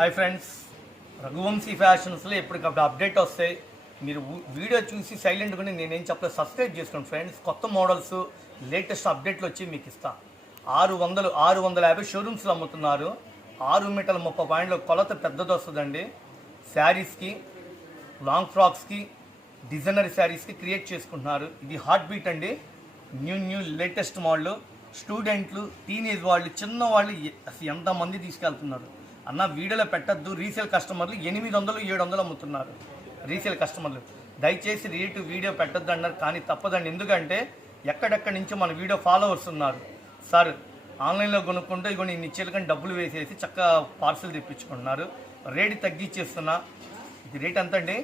Hi friends Raghuvanshi ఫ్యాషన్స్లో ఎప్పటికప్పుడు update వస్తాయి. మీరు వీడియో చూసి సైలెంట్గా నేనేం చెప్పలేదు. సబ్స్క్రైబ్ చేసుకోండి ఫ్రెండ్స్ కొత్త మోడల్స్ లేటెస్ట్ అప్డేట్లు వచ్చి మీకు ఇస్తా. ఆరు వందలు ఆరు వందల యాభై షోరూమ్స్లో అమ్ముతున్నారు. ఆరు మీటర్ల ముప్పై పాయింట్ల కొలత పెద్దది వస్తుందండి. శారీస్కి లాంగ్ ఫ్రాక్స్కి డిజైనర్ శారీస్కి క్రియేట్ చేసుకుంటున్నారు. ఇది హార్ట్ బీట్ అండి. న్యూ న్యూ లేటెస్ట్ మోడల్ స్టూడెంట్లు టీనేజ్ వాళ్ళు చిన్న వాళ్ళు ఎంతమంది తీసుకెళ్తున్నారు? అన్న వీడియోలో పెట్టద్దు రీసేల్ కస్టమర్లు ఎనిమిది వందలు ఏడు వందలు అమ్ముతున్నారు. రీసేల్ కస్టమర్లు. దయచేసి రేటు వీడియో పెట్టద్దు అన్నారు కానీ తప్పదండి. ఎందుకంటే ఎక్కడెక్కడి నుంచో మన వీడియో ఫాలోవర్స్ ఉన్నారు. సార్ ఆన్లైన్లో కొనుక్కుంటే ఇగో నేను ఇచ్చేళ్ళకని డబ్బులు వేసేసి చక్కగా పార్సల్ తెప్పించుకుంటున్నారు. రేటు తగ్గించేస్తున్నా. ఇది రేట్ ఎంత అండి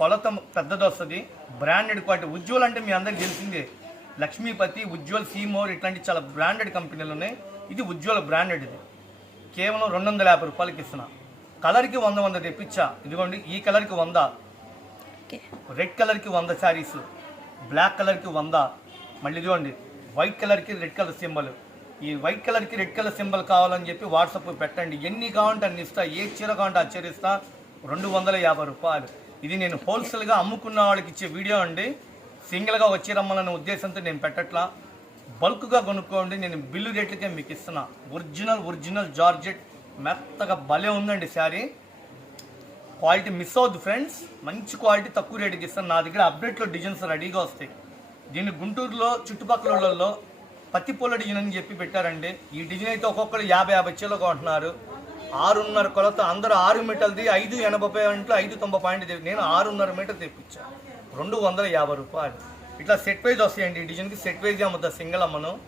కొలత పెద్దది వస్తుంది. Branded quality. ఉజ్వల్ అంటే మీ అందరికి తెలిసిందే. లక్ష్మీపతి ఉజ్వల్ సీమోర్ ఇట్లాంటి చాలా బ్రాండెడ్ కంపెనీలు ఉన్నాయి. ఇది ఉజ్వల్ బ్రాండెడ్ ఇది. కేవలం రెండు వందల యాభై రూపాయలకి ఇస్తున్నా. కలర్కి వంద వంద తెప్పించా. ఇదిగోండి ఈ కలర్కి వంద. రెడ్ కలర్కి వంద శారీస్ బ్లాక్ కలర్కి వంద. మళ్ళీ ఇదిగోండి వైట్ కలర్కి రెడ్ కలర్ సింబల్. ఈ వైట్ కలర్కి రెడ్ కలర్ సింబల్ కావాలని చెప్పి వాట్సాప్ పెట్టండి. ఎన్ని కావాలంటే అన్ని ఇస్తా. ఏ చీర కావాలంటే ఆ చీర ఇస్తా. రెండు వందల యాభై రూపాయలు. ఇది నేను హోల్సేల్గా అమ్ముకున్న వాళ్ళకి ఇచ్చే వీడియో అండి. సింగిల్గా ఒక చీర అమ్మాలనే ఉద్దేశంతో నేను పెట్టట్లా. బల్క్గా కొనుక్కోండి. నేను బిల్లు రేట్లకే మీకు ఇస్తున్నా. Original original georgette. మెత్తగా భలే ఉందండి శారీ. క్వాలిటీ మిస్ అవుద్దు ఫ్రెండ్స్. మంచి క్వాలిటీ తక్కువ రేటుకి ఇస్తాను. నా దగ్గర అప్డేట్లో డిజైన్స్ రెడీగా వస్తాయి. దీన్ని గుంటూరులో చుట్టుపక్కల ఊళ్ళల్లో పత్తి పూల డిజైన్ అని చెప్పి పెట్టారండి. ఈ డిజైన్ అయితే ఒక్కొక్కరు యాభై యాభై చీరలు కొంటున్నారు. ఆరున్నర కొలత అందరూ ఆరు మీటర్ది ఐదు ఎనభై పాయింట్లు ఐదు తొంభై పాయింట్ నేను ఆరున్నర మీటర్ తెప్పించాను రెండు వందల యాభై రూపాయలు. ఇట్లా సెట్ వైజ్ వస్తాయండి. డిజైన్కి సెట్ వైజ్ అమ్ముతా సింగిల్ అమ్మను.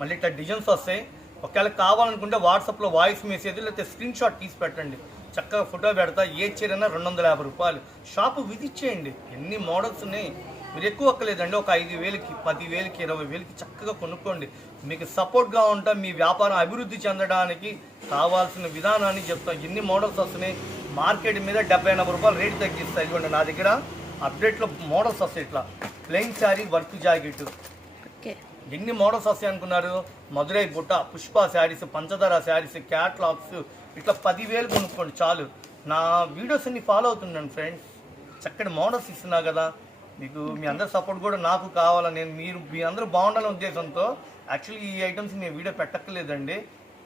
మళ్ళీ ఇట్లా డిజైన్స్ వస్తాయి. ఒకవేళ కావాలనుకుంటే వాట్సాప్లో వాయిస్ మెసేజ్ లేకపోతే స్క్రీన్ షాట్ తీసి పెట్టండి. చక్కగా ఫోటో పెడతా. ఏ చీరైనా రెండు వందల యాభై రూపాయలు. షాపు విజిట్ చేయండి. ఎన్ని మోడల్స్ ఉన్నాయి? మీరు ఎక్కువ ఒక్కలేదండి. ఒక ఐదు వేలకి పదివేలకి ఇరవై వేలకి చక్కగా కొనుక్కోండి. మీకు సపోర్ట్గా ఉంటా మీ వ్యాపారం అభివృద్ధి చెందడానికి కావాల్సిన విధానాన్ని చెప్తాం. ఎన్ని మోడల్స్ వస్తున్నాయి? మార్కెట్ మీద డెబ్బై ఎనభై రూపాయలు రేటు తగ్గిస్తాయి ఇదిగోండి నా దగ్గర. అప్డేట్లో మోడల్స్ వస్తాయి ఇట్లా. Plain sari work jacket. Okay. ఎన్ని మోడల్స్ వస్తాయి అనుకున్నారు? మధురై బుట్ట పుష్ప శారీస్ పంచదార శారీస్ క్యాట్లాగ్స్ ఇట్లా పదివేలు కొనుక్కోండి చాలు. నా వీడియోస్ అన్ని ఫాలో అవుతున్నాను ఫ్రెండ్స్ చక్కటి మోడల్స్ ఇస్తున్నా కదా. మీకు మీ అందరి సపోర్ట్ కూడా నాకు కావాలని నేను మీరు మీ అందరూ బాగుండాలనే ఉద్దేశంతో యాక్చువల్లీ ఈ ఐటమ్స్ నేను వీడియో పెట్టక్కర్లేదండి.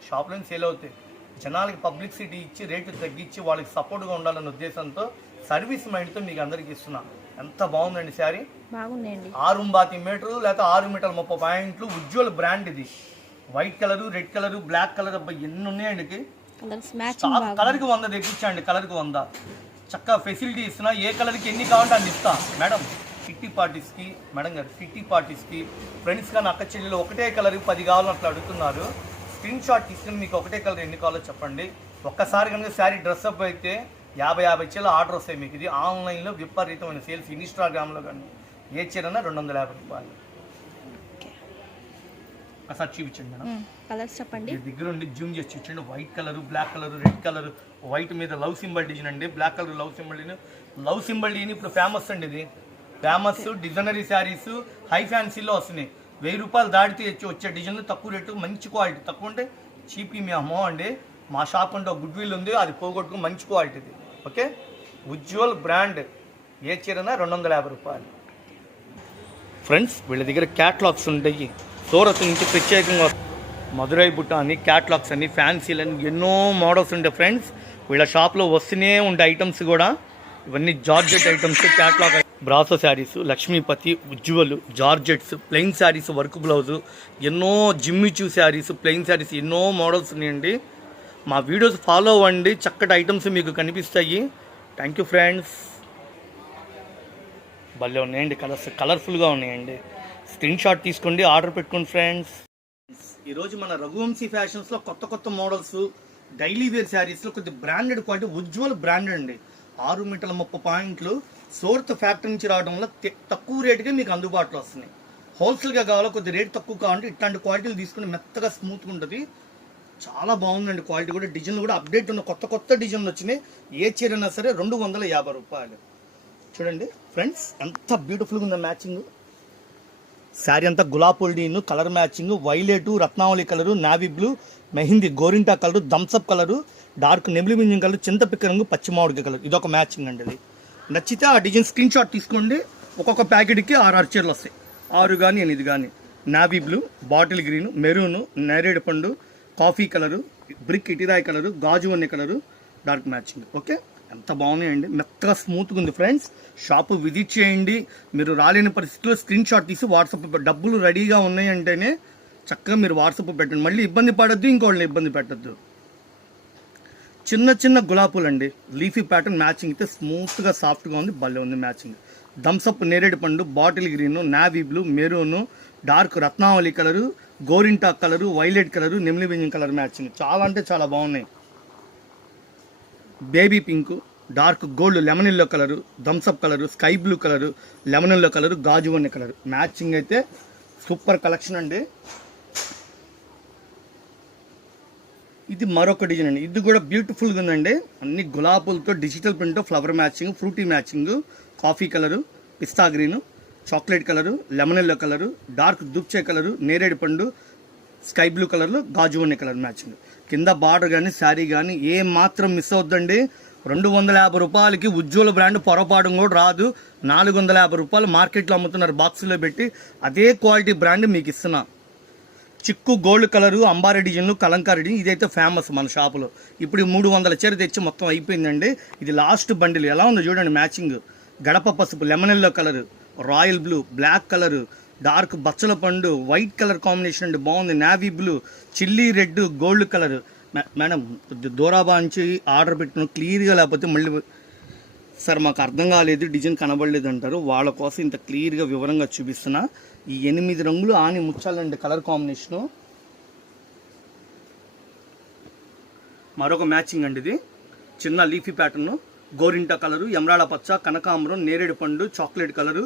షాప్లో సేల్ అవుతాయి. జనాలకి పబ్లిసిటీ ఇచ్చి రేటు తగ్గించి వాళ్ళకి సపోర్ట్గా ఉండాలనే ఉద్దేశంతో సర్వీస్ మైండ్తో మీకు అందరికి ఇస్తున్నా. ఎంత బాగుందండి శారీ? బాగున్నాయండి ఆరు బాతి మీటరు లేకపోతే ఆరు మీటర్ల ముప్పై పాయింట్లు ఉజ్వల్ బ్రాండ్ ఇది. White colour red colour black colour అబ్బా ఎన్ని ఉన్నాయండి కలర్కి వంద తెప్పించండి కలర్కి వంద. చక్కగా ఫెసిలిటీ ఇస్తున్నా. ఏ కలర్కి ఎన్ని కావాలంటే అన్ని ఇస్తా. మేడం కిట్టి పార్టీస్కి మేడం గారు కిట్టి పార్టీస్కి ఫ్రెండ్స్ కానీ అక్క చెల్లెలు ఒకటే కలర్ పది కావాలని అట్లా అడుగుతున్నారు. స్క్రీన్ షాట్ తీసుకుని మీకు ఒకటే కలర్ ఎన్ని కావాలో చెప్పండి. ఒక్కసారి కనుక శారీ డ్రెస్అప్ అయితే యాభై యాభై చీల ఆర్డర్ వస్తాయి మీకు. ఇది ఆన్లైన్లో విపరీతమైన సేల్స్. ఇన్స్టాగ్రామ్లో కానీ ఏ చీరన్నా రెండు వందల యాభై రూపాయలు. ఓకే. ఒకసారి చూపించండి మేడం. కలర్స్ చెప్పండి. దగ్గర ఉండి జూమ్ చేసి చూడండి white colour black colour red colour white మీద లవ్ సింబల్ డిజైన్ అండి. Black colour love symbol design. Love symbol design ఇప్పుడు ఫేమస్ అండి ఇది. ఫేమస్ డిజైనరీ శారీస్ హై ఫ్యాన్సీలో వస్తున్నాయి. వెయ్యి రూపాయలు దాటితే వచ్చి వచ్చే డిజైన్లు తక్కువ రేటు మంచి క్వాలిటీ. తక్కువ అంటే చీపీ మీ అమ్మో అండి. మా షాప్ అంటే గుడ్ విల్ ఉంది అది పోగొట్టుకుని మంచి క్వాలిటీది ఓకే? ఉజ్వల్ బ్రాండ్ ఏ చీరనా? రెండు వందల యాభై రూపాయలు. ఫ్రెండ్స్ వీళ్ళ దగ్గర క్యాట్లాగ్స్ ఉంటాయి. సూరత్ నుంచి ప్రత్యేకంగా మధురై బుట్ట అని క్యాట్లాగ్స్ అని ఫ్యాన్సీలు అని ఎన్నో మోడల్స్ ఉంటాయి ఫ్రెండ్స్ వీళ్ళ షాప్లో వస్తూనే ఉండే ఐటమ్స్ కూడా ఇవన్నీ georgette items catalogue brasso saris Lakshmipati Ujjwal georgettes plain saris work blouse ఎన్నో Jimmy Choo saris plain saris ఎన్నో మోడల్స్ ఉన్నాయండి. మా వీడియోస్ ఫాలో అవ్వండి. చక్కటి ఐటమ్స్ మీకు కనిపిస్తాయి. థ్యాంక్ యూ ఫ్రెండ్స్ భలే ఉన్నాయండి కలర్స్ కలర్ఫుల్గా ఉన్నాయండి. స్క్రీన్ షాట్ తీసుకోండి ఆర్డర్ పెట్టుకోండి ఫ్రెండ్స్ ఈరోజు మన రఘువంశీ ఫ్యాషన్స్లో కొత్త కొత్త మోడల్స్ డైలీ వేర్ శారీస్లో కొద్ది బ్రాండెడ్ క్వాలిటీ ఉజ్వల్ బ్రాండెడ్ అండి. ఆరు మీటర్ల ముప్పై పాయింట్లు సోర్త్ ఫ్యాక్టరీ నుంచి రావడం వల్ల తక్కువ రేటుకే మీకు అందుబాటులో వస్తున్నాయి. హోల్సేల్గా కావాలో కొద్ది రేట్ తక్కువ కావాలంటే ఇట్లాంటి క్వాలిటీలు తీసుకుని మెత్తగా స్మూత్గా ఉంటుంది. చాలా బాగుందండి క్వాలిటీ కూడా. డిజైన్ కూడా అప్డేట్ ఉన్న కొత్త కొత్త డిజైన్లు వచ్చినాయి. ఏ చీరైనా సరే రెండు వందల యాభై రూపాయలు. చూడండి ఫ్రెండ్స్ ఎంత బ్యూటిఫుల్గా ఉందో మ్యాచింగ్ శారీ అంతా గులాబోల్డీను కలర్ మ్యాచింగ్ వైలెట్ రత్నావళి colour navy blue mehndi గోరింటా colour Thums Up colour dark నెమిలి మింజింగ్ కలర్ చింతపిక్క రంగు పచ్చి కలర్. ఇదొక మ్యాచింగ్ అండి ఇది నచ్చితే ఆ డిజైన్ స్క్రీన్ షాట్ తీసుకోండి. ఒక్కొక్క ప్యాకెట్కి ఆరు ఆరు చీరలు వస్తాయి. ఆరు కానీ ఎనిమిది కానీ navy blue bottle green maroon నేరేడు పండు కాఫీ కలరు బ్రిక్ ఇటిరాయ్ కలరు గాజు అనే కలరు డార్క్ మ్యాచింగ్ ఓకే ఎంత బాగున్నాయండి. మెత్తగా స్మూత్గా ఉంది ఫ్రెండ్స్ షాపు విజిట్ చేయండి. మీరు రాలేని పరిస్థితిలో స్క్రీన్ షాట్ తీసి వాట్సాప్ డబ్బులు రెడీగా ఉన్నాయంటేనే చక్కగా మీరు వాట్సాప్ పెట్టండి. మళ్ళీ ఇబ్బంది పడద్దు ఇంకోళ్ళని ఇబ్బంది పెట్టద్దు. చిన్న చిన్న గులాబీలు అండి లీఫీ ప్యాటర్న్ మ్యాచింగ్ అయితే స్మూత్గా సాఫ్ట్గా ఉంది. భలే ఉంది మ్యాచింగ్ థమ్సప్ నేరేడు పండు bottle green navy blue maroon dark రత్నావళి కలరు గోరింటా కలరు వైలెట్ కలరు నెమిలి బింజం కలర్ మ్యాచింగ్ చాలా అంటే చాలా బాగున్నాయి. Baby pink dark gold lemon yellow colour Thums Up colour sky blue colour lemon yellow colour గాజు అనే కలర్. మ్యాచింగ్ అయితే సూపర్ కలెక్షన్ అండి. ఇది మరొక డిజైన్ అండి. ఇది కూడా బ్యూటిఫుల్గా ఉందండి. అన్ని గులాబులతో digital print flower matching Frooti matching coffee colour పిస్తా green chocolate colour lemon yellow colour dark దుప్చే colour నేరేడు పండు స్కై బ్లూ కలర్లో గాజు అనే కలర్ మ్యాచింగ్ కింద బార్డర్ కానీ శారీ కానీ ఏ మాత్రం మిస్ అవుద్దండి. రెండు వందల యాభై రూపాయలకి ఉజ్వల బ్రాండ్ పొరపాటు కూడా రాదు. నాలుగు వందల యాభై రూపాయలు మార్కెట్లో అమ్ముతున్నారు బాక్సులో పెట్టి. అదే క్వాలిటీ బ్రాండ్ మీకు ఇస్తున్నా. చిక్కు గోల్డ్ కలరు అంబారీ డిజైన్లు కలంకారీ డిజైన్ ఇదైతే ఫేమస్ మన షాపులో. ఇప్పుడు మూడు వందల చీర తెచ్చి మొత్తం అయిపోయిందండి. ఇది లాస్ట్ బండిల్. ఎలా ఉందో చూడండి మ్యాచింగ్. గడప పసుపు lemon yellow colour. Royal blue black colour dark బచ్చల పండు వైట్ కలర్ కాంబినేషన్ అండి బాగుంది. Navy blue chilli red gold colour. Madam దూరాబా నుంచి ఆర్డర్ పెట్టిన క్లియర్గా లేకపోతే మళ్ళీ సార్ మాకు అర్థం కాలేదు డిజైన్ కనబడలేదు అంటారు. వాళ్ళ కోసం ఇంత క్లియర్గా వివరంగా చూపిస్తున్నా. ఈ ఎనిమిది రంగులు ఆని ముచ్చాలండి కలర్ కాంబినేషను. మరొక మ్యాచింగ్ అండి ఇది. చిన్న లీఫీ ప్యాటర్ను. గోరింట కలరు ఎమరాడ పచ్చ కనకాంబరం నేరేడు పండు చాక్లెట్ కలరు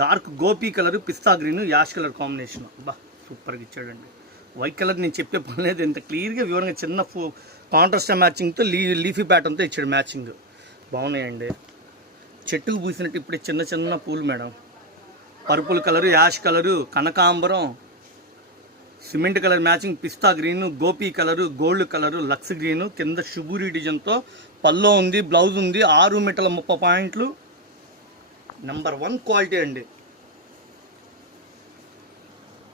డార్క్ గోపీ కలరు పిస్తా గ్రీన్ యాష్ కలర్ కాంబినేషన్. బా సూపర్గా ఇచ్చాడండి. వైట్ కలర్ నేను చెప్పే పని లేదు ఇంత క్లియర్గా వివరంగా చిన్న ఫో కాంట్రాస్ట్ మ్యాచింగ్తో లీ లీఫీ ప్యాటర్న్తో ఇచ్చాడు మ్యాచింగ్ బాగున్నాయండి. చెట్టుకు పూసినట్టు ఇప్పుడే చిన్న చిన్న పూలు madam purple colour ash colour కనకాంబరం సిమెంట్ కలర్ మ్యాచింగ్ పిస్తా green Gopi colour gold colour Lux green కింద షుబూరి డిజైన్తో పల్లో ఉంది బ్లౌజ్ ఉంది ఆరు మీటర్ల ముప్పై పాయింట్లు. నెంబర్ వన్ క్వాలిటీ అండి.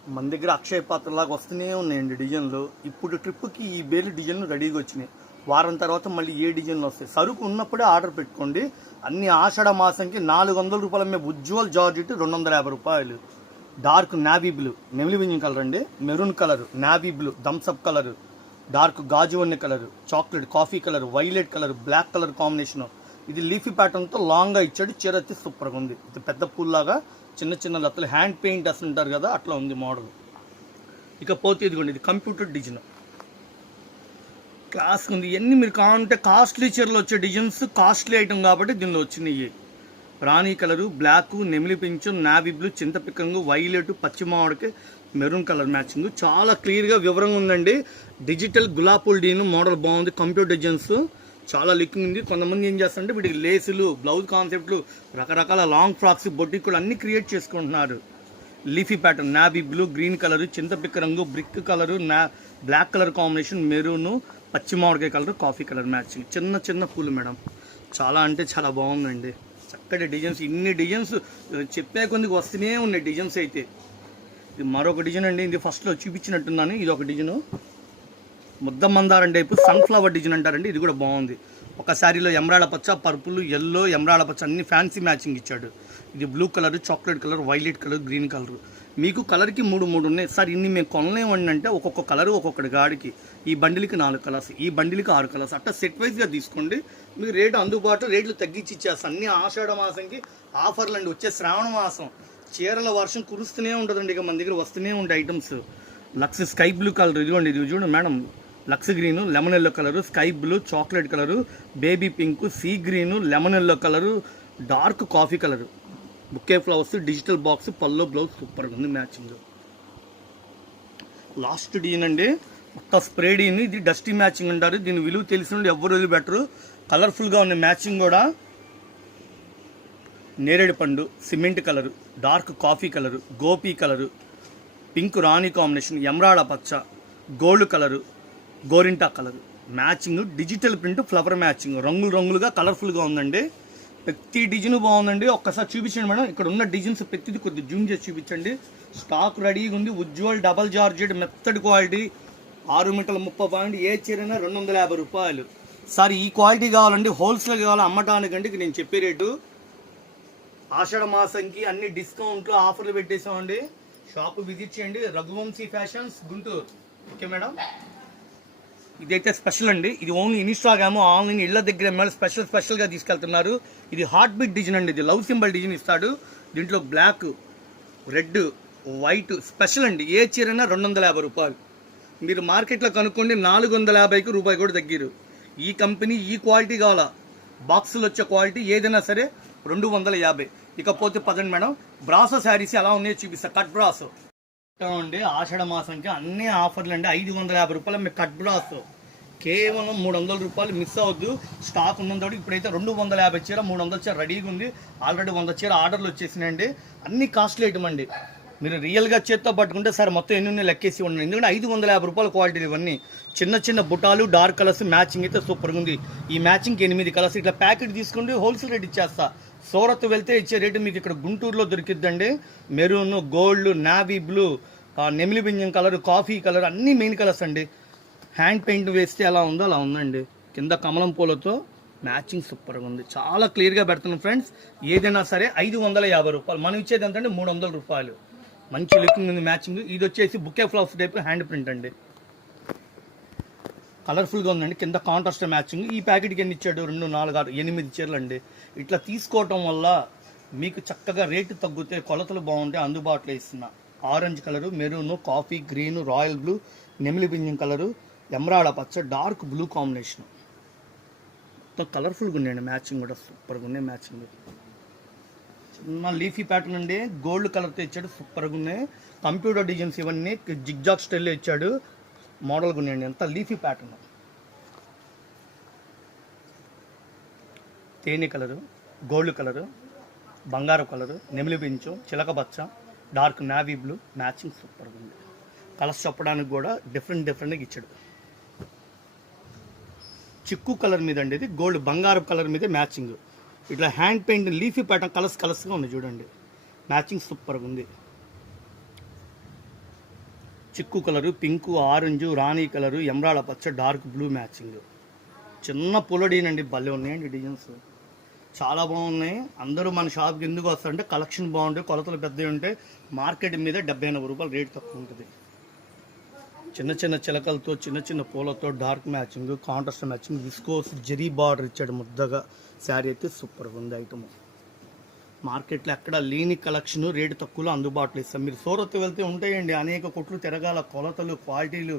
మన దగ్గర అక్షయ పాత్ర లాగా వస్తూనే ఉన్నాయండి డిజైన్లు. ఇప్పుడు ట్రిప్కి ఈ బేలు డిజైన్లు రెడీగా వచ్చినాయి. వారం తర్వాత మళ్ళీ ఏ డిజైన్లు వస్తాయి? సరుకు ఉన్నప్పుడే ఆర్డర్ పెట్టుకోండి. అన్ని ఆషాఢ మాసంకి నాలుగు వందల రూపాయల మీద ఉజ్వల్ జార్జెట్ రెండు వందల యాభై రూపాయలు. Dark navy blue. నెమిలి వింజింగ్ కలర్ అండి. Maroon colour navy blue. Thums Up colour dark గాజు వన్నె colour chocolate coffee colour violet colour black colour combination. ఇది లీఫీ ప్యాటర్న్తో లాంగ్గా ఇచ్చాడు. చీర అయితే సూపర్గా ఉంది. ఇది పెద్ద పూల్లాగా చిన్న చిన్న లత్తలు. హ్యాండ్ పెయింట్ అంటారు కదా అట్లా ఉంది మోడల్ ఇక పోతే ఇదిగోండి ఇది కంప్యూటర్ డిజైన్. క్లాస్ ఉంది. ఇవన్నీ మీరు కావాలంటే కాస్ట్లీ చీరలు వచ్చే డిజైన్స్ కాస్ట్లీ ఐటమ్ కాబట్టి దీనిలో వచ్చినాయి రాణి కలరు బ్లాక్ నెమిలి పింఛు నావీ బ్లూ చింతపిక్కంగు వైలెట్ పచ్చిమావడికి మెరూన్ కలర్ మ్యాచింగ్. చాలా క్లియర్గా వివరంగా ఉందండి. డిజిటల్ గులాపుల్ డీను మోడల్ బాగుంది కంప్యూటర్ డిజైన్స్. చాలా లుకింగ్ ఉంది. కొంతమంది ఏం చేస్తారంటే వీటికి లేసులు బ్లౌజ్ కాన్సెప్ట్లు రకరకాల లాంగ్ ఫ్రాక్స్ బొట్టి కూడా అన్ని క్రియేట్ చేసుకుంటున్నారు. Leafy pattern navy blue green colour చింతపిక్క రంగు బ్రిక్ కలరు నా బ్లాక్ కలర్ కాంబినేషన్ మెరూన్ పచ్చి మామిడికాయ కలర్ కాఫీ కలర్ మ్యాచింగ్. చిన్న చిన్న పూలు మేడం. చాలా అంటే చాలా బాగుందండి. చక్కటి డిజైన్స్ ఇన్ని డిజైన్స్ చెప్పే కొద్దిగా వస్తూనే ఉన్నాయి డిజైన్స్ అయితే. ఇది మరొక డిజైన్ అండి ఇది ఫస్ట్లో చూపించినట్టున్నాను. ఇది ఒక డిజైన్. ముద్ద మందారం టైపు సన్ఫ్లవర్ డిజైన్ అంటారండి ఇది కూడా బాగుంది. ఒక శారీలో ఎమరాళ్ళ పచ్చ పర్పుల్ ఎల్లో ఎమరాళ్ళ పచ్చ అన్ని ఫ్యాన్సీ మ్యాచింగ్ ఇచ్చాడు. ఇది blue colour chocolate colour violet colour green colour మీకు కలర్కి మూడు మూడు ఉన్నాయి. సార్ ఇన్ని మేము కొనలేమండి అంటే ఒక్కొక్క కలరు ఒక్కొక్కటి గాడికి. ఈ బండిలకి నాలుగు కలర్స్ ఈ బండిలకి ఆరు కలర్స్ అట్లా సెట్ వైజ్గా తీసుకోండి. మీకు రేటు అందుబాటు రేట్లు తగ్గించి ఇచ్చేస్తాం. అన్ని ఆషాఢ మాసంకి ఆఫర్లు అండి. వచ్చే శ్రావణ మాసం. చీరల వర్షం కురుస్తూనే ఉంటుందండి. ఇక మన దగ్గర వస్తూనే ఉంటాయి items Lux sky blue colour ఇదిగోండి ఇది చూడండి madam. Lux green lemon yellow colour sky blue chocolate colour baby pink sea green lemon yellow colour dark coffee colour bouquet flowers digital box పల్లో బ్లౌజ్ సూపర్గా ఉంది మ్యాచింగ్. లాస్ట్ డిజైన్ అండి మొత్తం spray డీన్. ఇది dusty matching అంటారు. దీని విలువ తెలిసినప్పుడు ఎవరు వదిలిపెట్టరు. కలర్ఫుల్గా ఉన్న మ్యాచింగ్ కూడా నేరేడు పండు cement colour dark coffee colour Gopi colour pink రాణి కాంబినేషన్ ఎమరాడ పచ్చ gold colour గోరింటా colour. Matching digital print flower matching. రంగులు రంగులుగా కలర్ఫుల్గా ఉందండి. ప్రతి డిజైన్ బాగుందండి. ఒక్కసారి చూపించండి మేడం. ఇక్కడ ఉన్న డిజైన్స్ ప్రతిది కొద్ది జూమ్ చేసి చూపించండి. స్టాక్ రెడీగా ఉంది. ఉజ్వల్ డబల్ జార్జెడ్ మెత్తడ్ క్వాలిటీ. ఆరు మీటర్ల ముప్పై పాయింట్. ఏ చీరైనా రెండు వందల యాభై రూపాయలు. సార్ ఈ క్వాలిటీ కావాలండి. హోల్సేల్ కావాలి. అమ్మటానికంటే నేను చెప్పే రేటు. ఆషాఢ మాసంకి అన్ని డిస్కౌంట్లు ఆఫర్లు పెట్టేసామండి షాప్ విజిట్ చేయండి. Raghuvanshi fashions Guntur. Okay madam? ఇదైతే స్పెషల్ అండి. ఇది ఓన్లీ ఇన్స్టాగ్రామ్ ఆన్లైన్ ఇళ్ళ దగ్గర మేడం స్పెషల్ స్పెషల్గా తీసుకెళ్తున్నారు. ఇది హార్ట్ బీట్ డిజైన్ అండి. ఇది లవ్ సింబల్ డిజైన్ ఇస్తాడు. దీంట్లో బ్లాక్ రెడ్ వైట్ స్పెషల్ అండి. ఏ చీరైనా రెండు వందల యాభై రూపాయలు. మీరు మార్కెట్లో కనుక్కోండి నాలుగు వందల యాభైకి రూపాయి కూడా తగ్గిరు. ఈ కంపెనీ ఈ క్వాలిటీ కావాలా? బాక్సులు వచ్చే క్వాలిటీ ఏదైనా సరే రెండు వందల యాభై. ఇకపోతే పదండి మేడం బ్రాసో శారీస్ ఎలా ఉన్నాయో చూపిస్తా. కట్ బ్రాసో అండి ఆషాఢ మాసంకి అన్ని ఆఫర్లు అండి ఐదు వందల యాభై రూపాయలు మీకు కట్ బ్రాస్ కేవలం మూడు వందల రూపాయలు మిస్ అవద్దు స్టాక్ ఉన్నంత ఇప్పుడైతే రెండు వందల యాభై చీర మూడు వందల చీర రెడీగా ఉంది. ఆల్రెడీ వంద చీర ఆర్డర్లు వచ్చేసినాయండి. అన్ని కాస్ట్లీ ఐటమ్ అండి. మీరు రియల్గా చేత్తో పట్టుకుంటే సార్ మొత్తం ఎన్ని ఉన్నాయి లెక్కేసి ఉండండి ఎందుకంటే ఐదు వందల యాభై రూపాయల క్వాలిటీ ఇవన్నీ. చిన్న చిన్న బుటాలు డార్క్ కలర్స్ మ్యాచింగ్ అయితే సూపర్గా ఉంది. ఈ మ్యాచింగ్కి ఎనిమిది కలర్స్ ఇట్లా ప్యాకెట్ తీసుకుంటే హోల్సేల్ రేట్ ఇచ్చేస్తా. సూరత్ వెళ్తే ఇచ్చే రేటు మీకు ఇక్కడ గుంటూరులో దొరికిద్దండి. మెరూన్ గోల్డ్ నావీ బ్లూ నెమిలి బింజం కలర్ కాఫీ కలర్ అన్నీ మెయిన్ కలర్స్ అండి. హ్యాండ్ పెయింట్ వేస్తే ఎలా ఉందో అలా ఉందండి. కింద కమలం పూలతో మ్యాచింగ్ సూపర్గా ఉంది. చాలా క్లియర్గా పెడుతున్నాం ఫ్రెండ్స్ ఏదైనా సరే ఐదు వందల యాభై రూపాయలు. మనం ఇచ్చేది ఎంతంటే మూడు వందల రూపాయలు. మంచి లుకింగ్ ఉంది మ్యాచింగ్. ఇది వచ్చేసి bouquet flowers type hand print అండి. కలర్ఫుల్గా ఉందండి. కింద కాంట్రాస్ట్ మ్యాచింగ్ ఈ ప్యాకెట్కి ఎన్ని ఇచ్చాడు? రెండు నాలుగు ఆరు ఎనిమిది చీరలు అండి ఇట్లా తీసుకోవటం వల్ల మీకు చక్కగా రేటు తగ్గితే కొలతలు బాగుంటే అందుబాటులో ఇస్తున్నా. Orange colour maroon coffee green royal blue నెమిలి పింజం కలరు ఎమరాడ పచ్చ డార్క్ బ్లూ కాంబినేషన్ మొత్తం కలర్ఫుల్గా ఉన్నాయండి మ్యాచింగ్ కూడా. సూపర్గా ఉన్నాయి మ్యాచింగ్ చిన్న లీఫీ ప్యాటర్న్ అండి. గోల్డ్ కలర్తో ఇచ్చాడు. సూపర్గా ఉన్నాయి కంప్యూటర్ డిజైన్స్ ఇవన్నీ జిగ్జాగ్ స్టైల్లో ఇచ్చాడు. మోడల్గా ఉన్నాయండి. అంత లీఫీ ప్యాటర్న్. తేనె కలరు గోల్డ్ కలరు బంగారు కలరు నెమిలి పెంచు చిలక బచ్చ డార్క్ నావీ బ్లూ మ్యాచింగ్ సూపర్గా ఉంది. కలర్స్ చెప్పడానికి కూడా డిఫరెంట్ డిఫరెంట్గా ఇచ్చాడు. చిక్కు కలర్ మీద అండి ఇది. గోల్డ్ బంగారు కలర్ మీద మ్యాచింగ్. ఇట్లా hand paint leafy pattern colours కలర్స్గా ఉంది చూడండి. మ్యాచింగ్ సూపర్గా ఉంది. చిక్కు కలరు పింకు ఆరెంజ్ రాణి కలరు ఎమరాడ పచ్చ డార్క్ బ్లూ మ్యాచింగ్ చిన్న పులడీనండి భలే ఉన్నాయండి డిజైన్స్ చాలా బాగున్నాయి. అందరూ మన షాప్కి ఎందుకు వస్తారంటే కలెక్షన్ బాగుంటాయి కొలతలు పెద్దవి ఉంటే మార్కెట్ మీద డెబ్బై ఎనభై రూపాయలు రేట్ తక్కువ ఉంటుంది. చిన్న చిన్న చిలకలతో చిన్న చిన్న పూలతో dark matching contrast matching viscose zari border ఇచ్చాడు ముద్దగా. శారీ అయితే సూపర్గా ఉంది ఐటమ్ మార్కెట్లో ఎక్కడ లేని కలెక్షన్ రేటు తక్కువలో అందుబాటులో ఇస్తాం. మీరు సూరత్ వెళ్తే ఉంటాయండి. అనేక కొట్లు తిరగాల కొలతలు క్వాలిటీలు